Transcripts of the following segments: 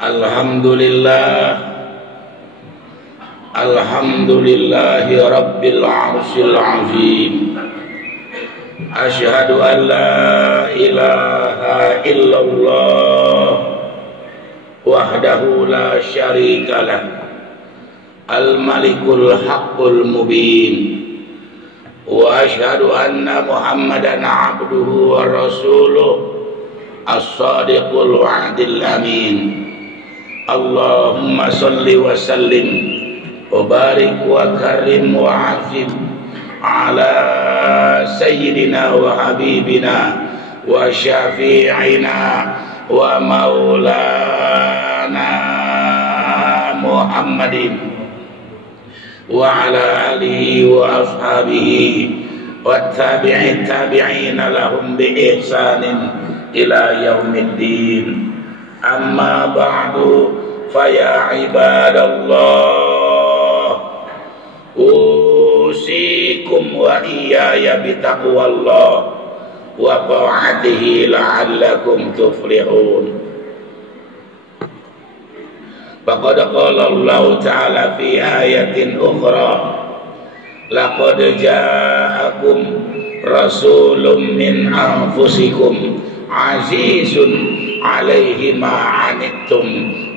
Alhamdulillah, alhamdulillahi rabbil arsyil azim. Asyhadu an la ilaha illallah wahdahu la syarikalah, al-malikul haqqul mubin. Wa asyhadu anna Muhammadan abduhu wa rasuluh as-sadiqul wa'dil amin. Allahumma salli wa sallim wa barik wa karim wa azim ala sayyidina wa habibina wa syafi'ina wa maulana Muhammadin wa ala alihi wa ashabihi wa tabi'ina lahum bi ihsanin ila yaumiddin. Amma ba'du, faya ibadallah, usikum wa iyaya bitaqwallah wa ta'atihi la'allakum tuflihun. Faqad qala Allah ta'ala fi ayatin ukhra, laqad ja'akum rasulun min anfusikum azizun alaihi ma'anittum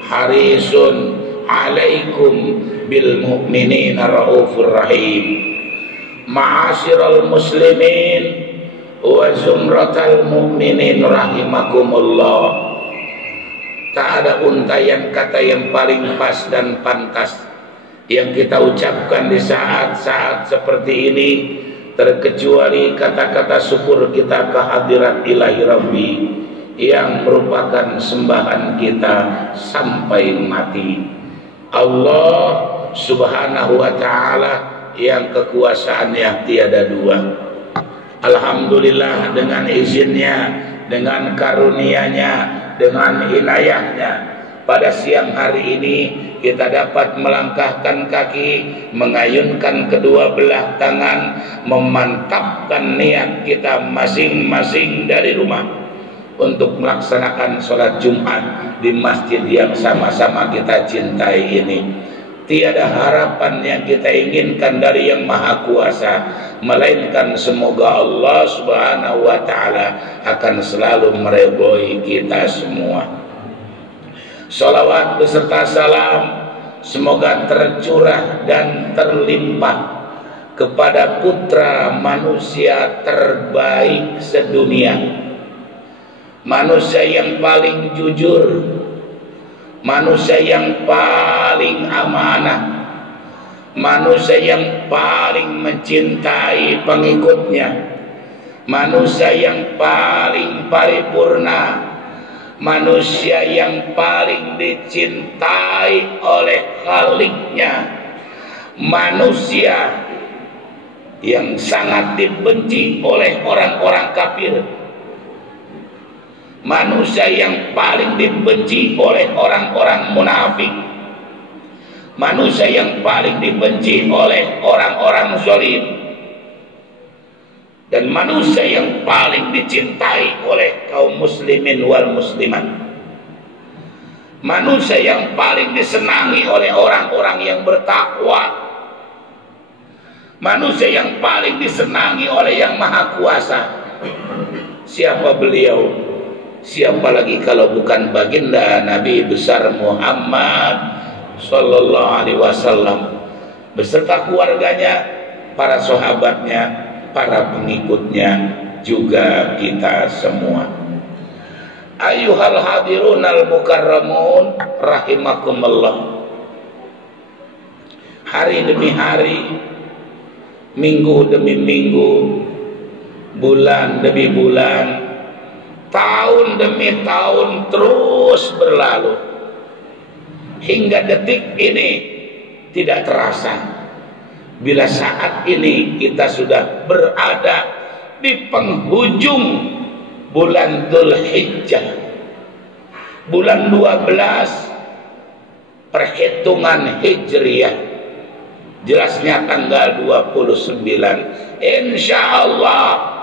harisun alaikum bil mu'minina raufur rahim. Ma'asyiral muslimin wa zumratal mu'minin rahimakumullah. Tak ada untayan kata yang paling pas dan pantas yang kita ucapkan di saat-saat seperti ini, terkecuali kata-kata syukur kita kehadirat ilahi Rabbi yang merupakan sembahan kita sampai mati. Allah subhanahu wa ta'ala yang kekuasaannya tiada dua. Alhamdulillah, dengan izinnya, dengan karunia-Nya, dengan inayahnya, pada siang hari ini kita dapat melangkahkan kaki, mengayunkan kedua belah tangan, memantapkan niat kita masing-masing dari rumah untuk melaksanakan sholat Jumat di masjid yang sama-sama kita cintai ini. Tiada harapan yang kita inginkan dari Yang Maha Kuasa, melainkan semoga Allah subhanahu wa ta'ala akan selalu meridhoi kita semua. Sholawat beserta salam semoga tercurah dan terlimpah kepada putra manusia terbaik sedunia, manusia yang paling jujur, manusia yang paling amanah, manusia yang paling mencintai pengikutnya, manusia yang paling paripurna, manusia yang paling dicintai oleh Khaliknya, manusia yang sangat dibenci oleh orang-orang kafir, manusia yang paling dibenci oleh orang-orang munafik, manusia yang paling dibenci oleh orang-orang zalim, dan manusia yang paling dicintai oleh kaum muslimin wal muslimat, manusia yang paling disenangi oleh orang-orang yang bertakwa, manusia yang paling disenangi oleh Yang Maha Kuasa. Siapa beliau? Siapa lagi kalau bukan baginda Nabi besar Muhammad sallallahu alaihi wasallam beserta keluarganya, para sahabatnya, para pengikutnya, juga kita semua. Ayyuhal hadirunal mukarramun rahimakumullah. Hari demi hari, minggu demi minggu, bulan demi bulan, tahun demi tahun terus berlalu hingga detik ini tidak terasa bila saat ini kita sudah berada di penghujung bulan Dzulhijjah, bulan 12 perhitungan Hijriyah, jelasnya tanggal 29. Insya Allah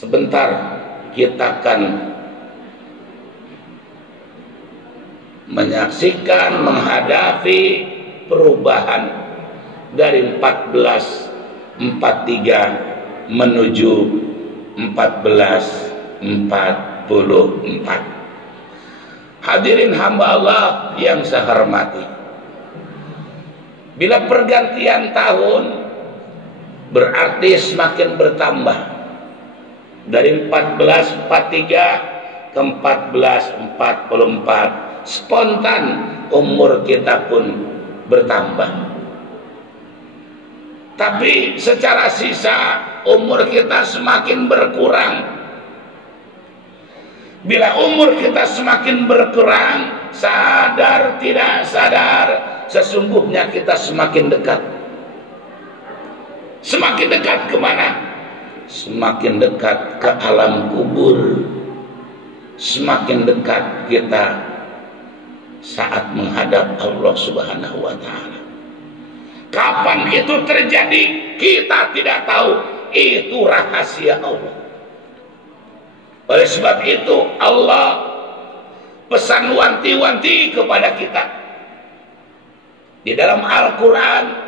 sebentar kita akan menyaksikan, menghadapi perubahan dari 1443 menuju 1444. Hadirin hamba Allah yang saya hormati, bila pergantian tahun berarti semakin bertambah dari 1443 ke 1444, spontan umur kita pun bertambah. Tapi secara sisa umur kita semakin berkurang. Bila umur kita semakin berkurang, sadar tidak sadar, sesungguhnya kita semakin dekat. Semakin dekat kemana? Semakin dekat ke alam kubur. Semakin dekat kita saat menghadap Allah Subhanahu wa Ta'ala. Kapan itu terjadi kita tidak tahu, itu rahasia Allah. Oleh sebab itu Allah pesan wanti-wanti kepada kita di dalam Al-Quran.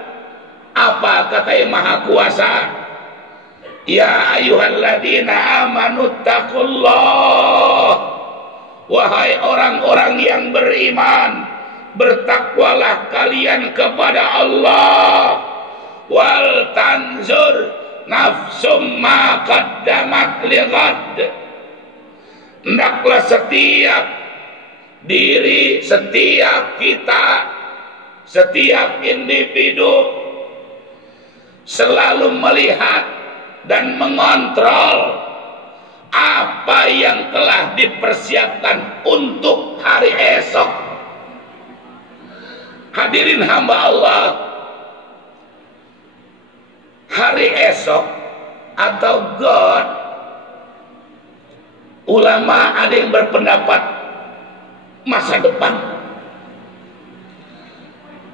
Apa kata Yang Maha Kuasa? Ya ayyuhalladzina amanu taqullah, wahai orang-orang yang beriman, bertakwalah kalian kepada Allah. Wal tanzur nafsum ma qaddamat lighad, hendaklah setiap diri, setiap kita, setiap individu selalu melihat dan mengontrol apa yang telah dipersiapkan untuk hari esok. Hadirin hamba Allah, hari esok atau God, ulama ada yang berpendapat masa depan.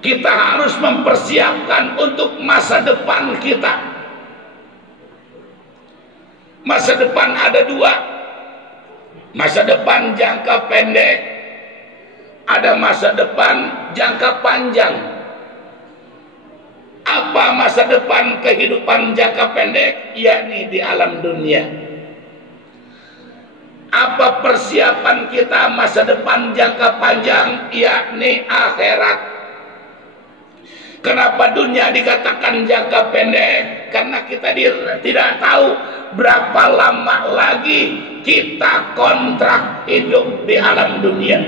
Kita harus mempersiapkan untuk masa depan kita. Masa depan ada dua. Masa depan jangka pendek, ada masa depan jangka panjang. Apa masa depan kehidupan jangka pendek? Yakni di alam dunia. Apa persiapan kita masa depan jangka panjang? Yakni akhirat. Kenapa dunia dikatakan jangka pendek? Karena kita tidak tahu berapa lama lagi kita kontrak hidup di alam dunia.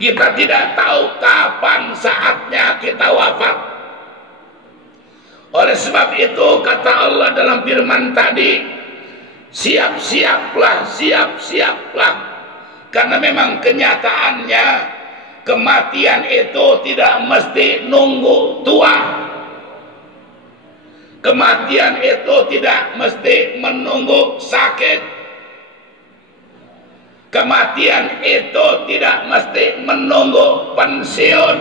Kita tidak tahu kapan saatnya kita wafat. Oleh sebab itu kata Allah dalam firman tadi, siap-siaplah, siap-siaplah. Karena memang kenyataannya kematian itu tidak mesti nunggu tua. Kematian itu tidak mesti menunggu sakit. Kematian itu tidak mesti menunggu pensiun.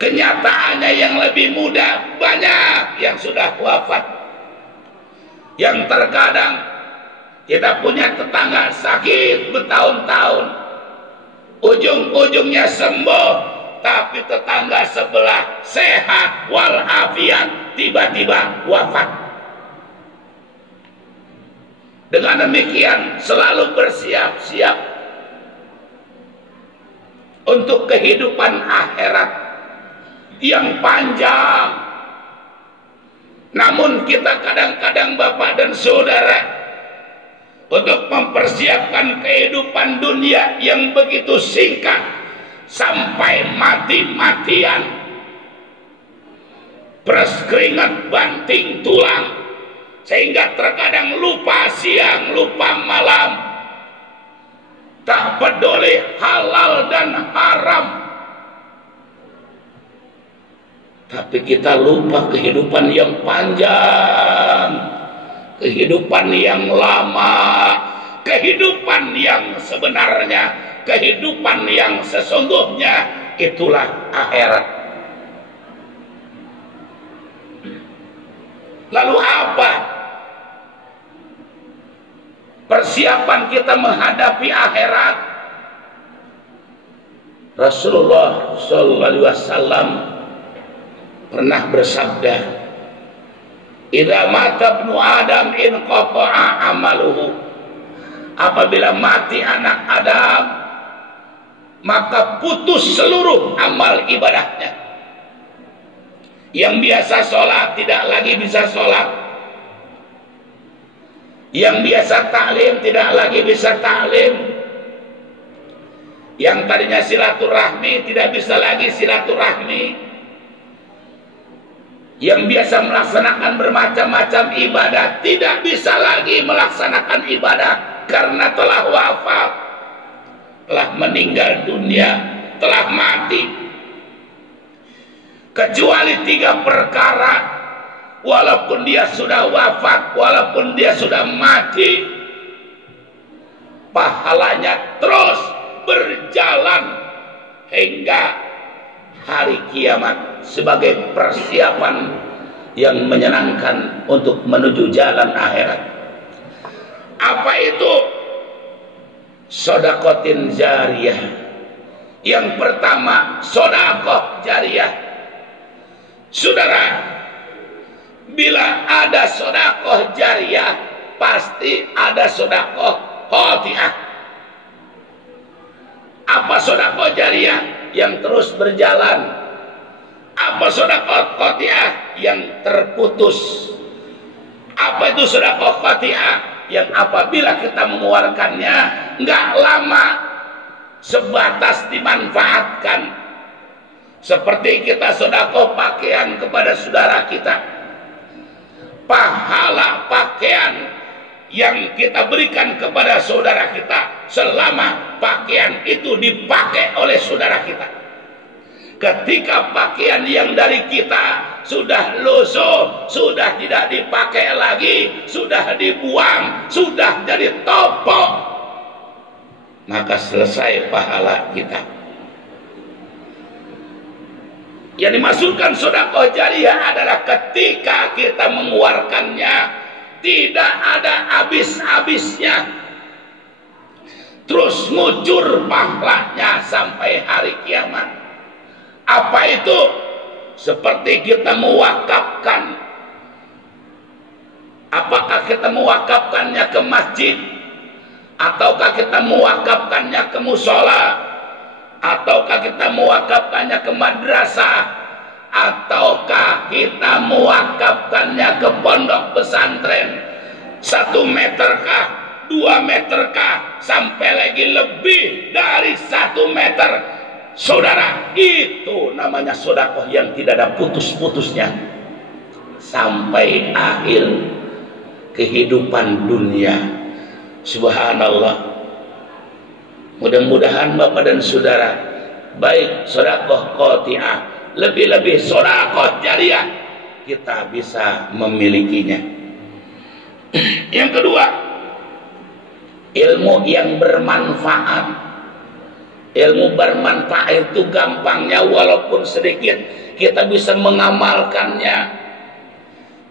Kenyataannya yang lebih muda, banyak yang sudah wafat. Yang terkadang kita punya tetangga sakit bertahun-tahun, ujung-ujungnya sembuh, tapi tetangga sebelah sehat walafiat, tiba-tiba wafat. Dengan demikian selalu bersiap-siap untuk kehidupan akhirat yang panjang. Namun kita kadang-kadang Bapak dan Saudara, untuk mempersiapkan kehidupan dunia yang begitu singkat sampai mati-matian, peras keringat banting tulang, sehingga terkadang lupa siang, lupa malam, tak peduli halal dan haram. Tapi kita lupa kehidupan yang panjang, kehidupan yang lama, kehidupan yang sebenarnya, kehidupan yang sesungguhnya, itulah akhirat. Lalu apa persiapan kita menghadapi akhirat? Rasulullah sallallahu alaihi wasallam pernah bersabda, "Idza mata ibnu Adam inqata'a amaluhu." Apabila mati anak Adam, maka putus seluruh amal ibadahnya. Yang biasa sholat tidak lagi bisa sholat, yang biasa taklim tidak lagi bisa taklim, yang tadinya silaturahmi tidak bisa lagi silaturahmi, yang biasa melaksanakan bermacam-macam ibadah tidak bisa lagi melaksanakan ibadah karena telah wafat, telah meninggal dunia, telah mati. Kecuali 3 perkara, walaupun dia sudah wafat, walaupun dia sudah mati, pahalanya terus berjalan hingga hari kiamat sebagai persiapan yang menyenangkan untuk menuju jalan akhirat. Apa itu? Sodakotin jariyah. Yang pertama, sodakoh jariyah. Saudara, bila ada sodakoh jariyah, pasti ada sodakoh khotiah. Apa sodakoh jariyah? Yang terus berjalan. Apa sodakoh khotiah? Yang terputus. Apa itu sodakoh khotiah? Yang apabila kita mengeluarkannya nggak lama, sebatas dimanfaatkan. Seperti kita sedekah pakaian kepada saudara kita, pahala pakaian yang kita berikan kepada saudara kita selama pakaian itu dipakai oleh saudara kita. Ketika pakaian yang dari kita sudah lusuh, sudah tidak dipakai lagi, sudah dibuang, sudah jadi topok, maka selesai pahala kita. Yang dimaksudkan sedekah jariyah adalah ketika kita mengeluarkannya tidak ada habis-habisnya, terus ngucur pahalanya sampai hari kiamat. Apa itu? Seperti kita mewakafkan. Apakah kita mewakafkannya ke masjid, ataukah kita mewakafkannya ke musola, ataukah kita mewakafkannya ke madrasah, ataukah kita mewakafkannya ke pondok pesantren? 1 meterkah, 2 meterkah, sampai lagi lebih dari 1 meter? Saudara, itu namanya sedekah yang tidak ada putus-putusnya sampai akhir kehidupan dunia. Subhanallah. Mudah-mudahan Bapak dan Saudara, baik sedekah qati'ah, lebih-lebih sedekah jariyah, kita bisa memilikinya. Yang kedua, ilmu yang bermanfaat. Ilmu bermanfaat itu gampangnya walaupun sedikit kita bisa mengamalkannya.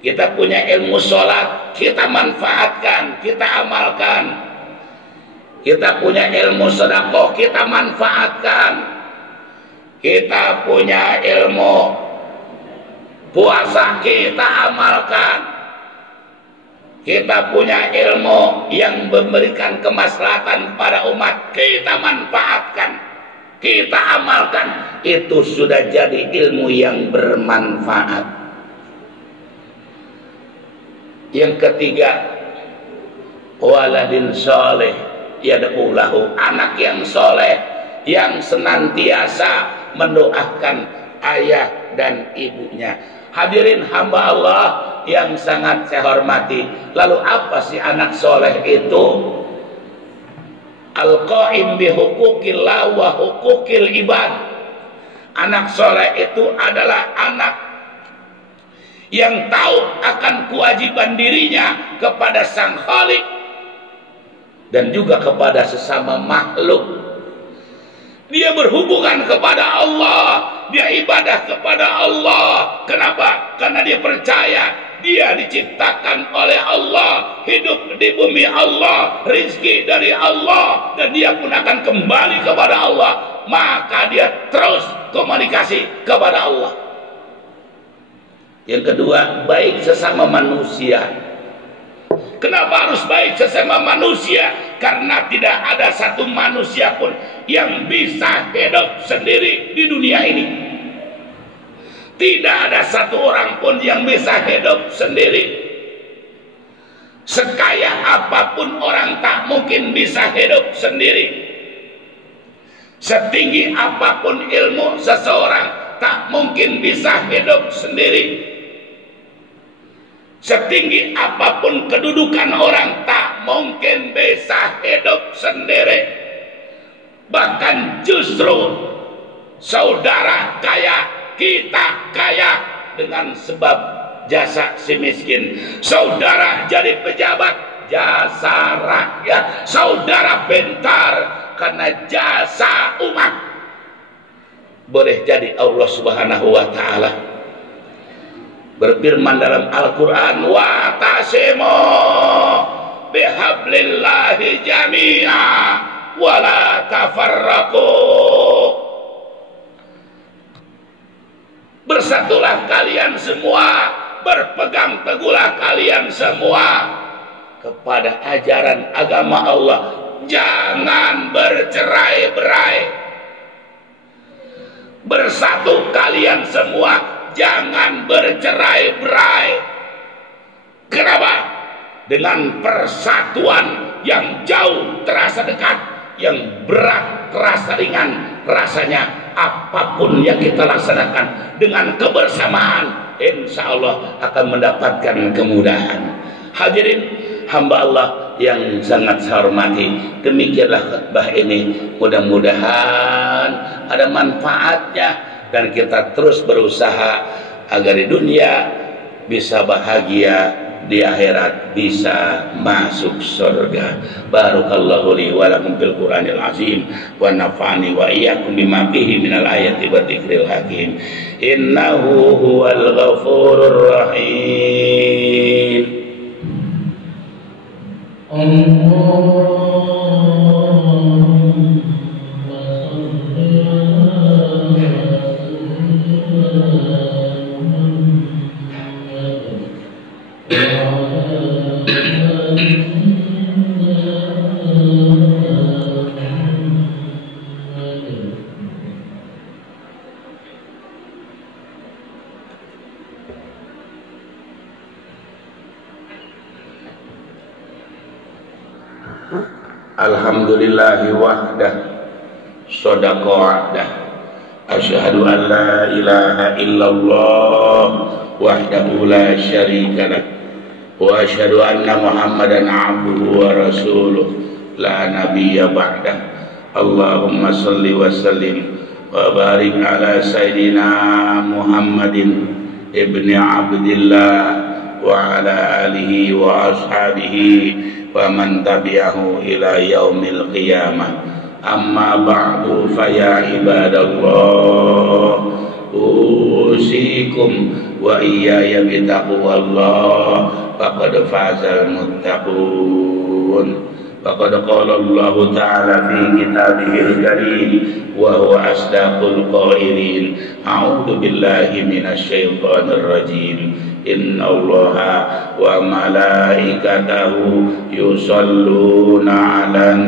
Kita punya ilmu sholat, kita manfaatkan, kita amalkan. Kita punya ilmu sedekah, kita manfaatkan. Kita punya ilmu puasa, kita amalkan. Kita punya ilmu yang memberikan kemaslahatan kepada umat, kita manfaatkan, kita amalkan. Itu sudah jadi ilmu yang bermanfaat. Yang ketiga, waladin soleh yad'u lahu, anak yang soleh yang senantiasa mendoakan ayah dan ibunya. Hadirin hamba Allah yang sangat saya hormati, lalu apa sih anak soleh itu? Al-qaim bi huquqillah wa huquqil ibad. Anak soleh itu adalah anak yang tahu akan kewajiban dirinya kepada Sang Khalik dan juga kepada sesama makhluk. Dia berhubungan kepada Allah, dia ibadah kepada Allah. Kenapa? Karena dia percaya dia diciptakan oleh Allah, hidup di bumi Allah, rizki dari Allah, dan dia pun akan kembali kepada Allah. maka dia terus komunikasi kepada Allah. Yang kedua, baik sesama manusia. Kenapa harus baik sesama manusia? Karena tidak ada satu manusia pun yang bisa hidup sendiri di dunia ini. Tidak ada satu orang pun yang bisa hidup sendiri. Sekaya apapun orang tak mungkin bisa hidup sendiri. Setinggi apapun ilmu seseorang tak mungkin bisa hidup sendiri. Setinggi apapun kedudukan orang tak mungkin bisa hidup sendiri. Bahkan justru saudara kaya, kita kaya dengan sebab jasa si miskin. Saudara jadi pejabat, jasa rakyat. Saudara pintar karena jasa umat. Boleh jadi Allah Subhanahu wa ta'ala berfirman dalam Al-Quran, wa tasimu bihablillahi jami'a wa la tafarraqu. Bersatulah kalian semua, berpegang teguhlah kalian semua kepada ajaran agama Allah. Jangan bercerai-berai. Bersatu kalian semua, jangan bercerai-berai. Kenapa? Dengan persatuan yang jauh terasa dekat, yang berat terasa ringan. Rasanya apapun yang kita laksanakan dengan kebersamaan, insya Allah akan mendapatkan kemudahan. Hadirin hamba Allah yang sangat saya hormati, demikianlah khutbah ini. Mudah-mudahan ada manfaatnya dan kita terus berusaha agar di dunia bisa bahagia, di akhirat bisa masuk surga. Barakallahu li wa lakum fil Qur'anil azim wa nafa'ani wa iyyakum bima fihi minal ayati wa dzikril hakim. Innahu huwal ghafurur rahim. Alhamdulillahi wahdah, sadaqa wa'dah, asyhadu an la ilaha illallah wahdahu la syarika lah, wa asyhadu anna Muhammadan abduhu wa rasuluh la nabiyya ba'dah. Allahumma salli wa sallim wa barik ala sayyidina Muhammadin ibni Abdillah wa ala alihi wa ashabihi wa man tabi'ahu ila yaumil qiyamah. Amma ba'du fa ya ibadallah, usikum wa iyaya bitaqwallah, faqad fazal muttaqun. Faqad qala Allah ta'ala fi kitabihil karim wa huwa asdaqul qailin. A'udzu billahi minasy syaithanir rajim. Inna Allaha wa malaikatahu yusalluna 'alan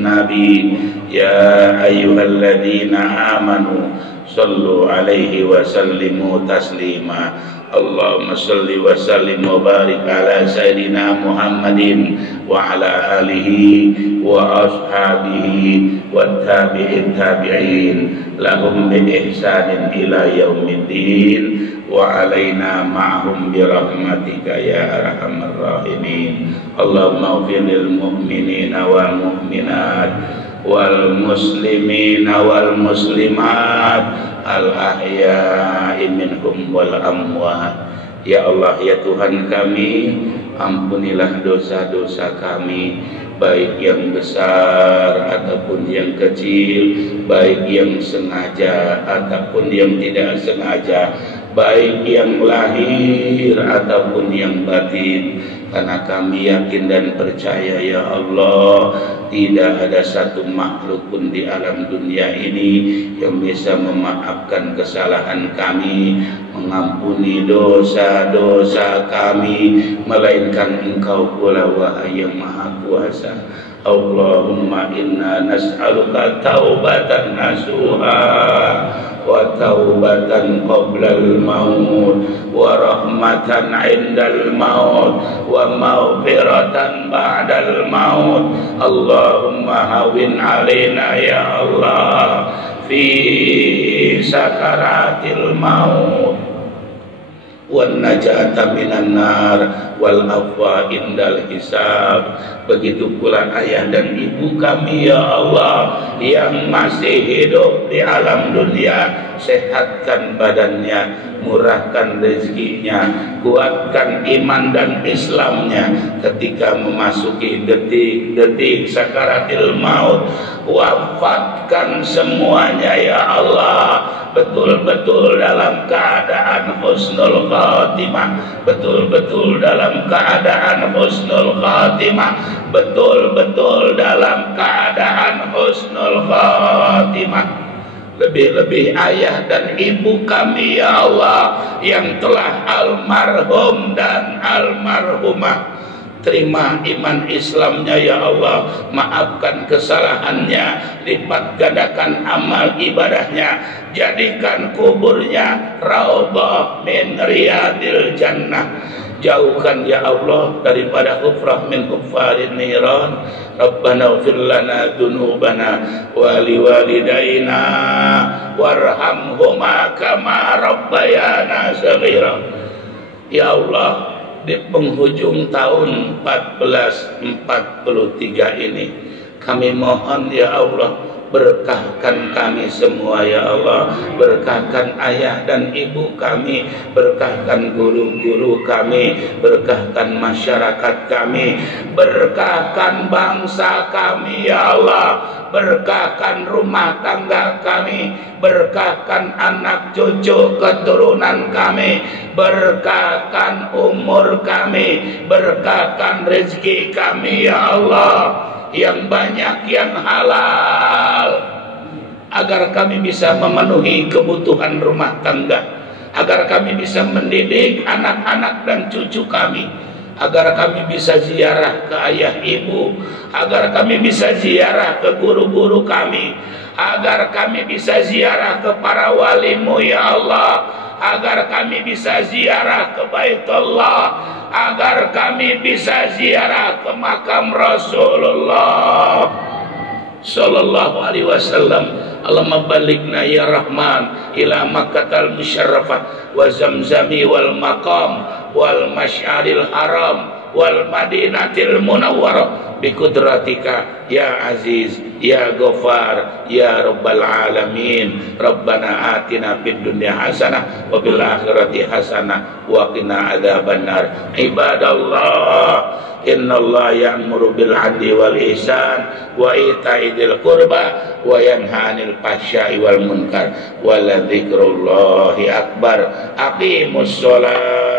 nabi ya ayyuhalladzina amanu sallu 'alaihi wa sallimu taslima. Allahumma salli wa sallim wa barik ala sayyidina Muhammadin wa ala alihi wa ashabihi wa tabi'in tabi'in lahum bi ihsanin ila yaumiddin wa alaina ma'hum bi rahmatika ya arhamar rahimin. Allahumma ighfir lil mu'minina wal mu'minat wal muslimina wal muslimat al ahya'i minhum wal amwat. Ya Allah, ya Tuhan kami, ampunilah dosa-dosa kami, baik yang besar ataupun yang kecil, baik yang sengaja ataupun yang tidak sengaja. baik yang lahir ataupun yang batin, karena kami yakin dan percaya ya Allah, tidak ada satu makhluk pun di alam dunia ini yang bisa memaafkan kesalahan kami, mengampuni dosa-dosa kami, melainkan Engkau pula wahai yang maha kuasa. Allahumma inna nas'aluka taubatan nasuha wa taubatan qablal maut wa rahmatan indal maut wa maghfiratan ba'dal maut. Allahumma hawin alaina ya Allah fi sakaratil maut wan najata minan nar wal afwa indal hisab. Begitu pula ayah dan ibu kami ya Allah yang masih hidup di alam dunia, sehatkan badannya, murahkan rezekinya, kuatkan iman dan Islamnya ketika memasuki detik-detik sakaratil maut. Wafatkan semuanya ya Allah betul-betul dalam keadaan husnul khatimah, betul-betul dalam keadaan husnul khatimah, betul-betul dalam keadaan husnul khatimah. Lebih-lebih ayah dan ibu kami ya Allah yang telah almarhum dan almarhumah, terima iman Islamnya ya Allah, maafkan kesalahannya, lipat gandakan amal ibadahnya, jadikan kuburnya raudhah min riyadil jannah. Jauhkan ya Allah daripada hufrah min hufarin niran. Rabbana ighfir lana dzunubana wa liwalidayna warhamhuma kama rabbayana shaghira. Ya Allah, di penghujung tahun 1443 ini kami mohon ya Allah, berkahkan kami semua ya Allah, berkahkan ayah dan ibu kami, berkahkan guru-guru kami, berkahkan masyarakat kami, berkahkan bangsa kami ya Allah, berkahkan rumah tangga kami, berkahkan anak cucu keturunan kami, berkahkan umur kami, berkahkan rezeki kami ya Allah yang banyak, yang halal, agar kami bisa memenuhi kebutuhan rumah tangga, agar kami bisa mendidik anak-anak dan cucu kami, agar kami bisa ziarah ke ayah ibu, agar kami bisa ziarah ke guru-guru kami, agar kami bisa ziarah ke para walimu ya Allah, agar kami bisa ziarah ke Baitullah, agar kami bisa ziarah ke makam Rasulullah sallallahu alaihi wasallam. Allahumma balighna ya Rahman ila Makkatal Musyarrafah wa Zamzami wal maqam wal masyaril haram wal madinatil munawwarah bi qudratika ya Aziz ya Ghafar ya Rabbal alamin. Rabbana atina fid dunya hasanah wa fil akhirati hasanah wa qina adzabannar. Ibadallah, innallaha ya'muru bil 'adli wal ihsan wa ita'i dzil qurba wa yanha 'anil fahsya'i wal munkar wa la dzikrullahi akbar. Aqimus shalah.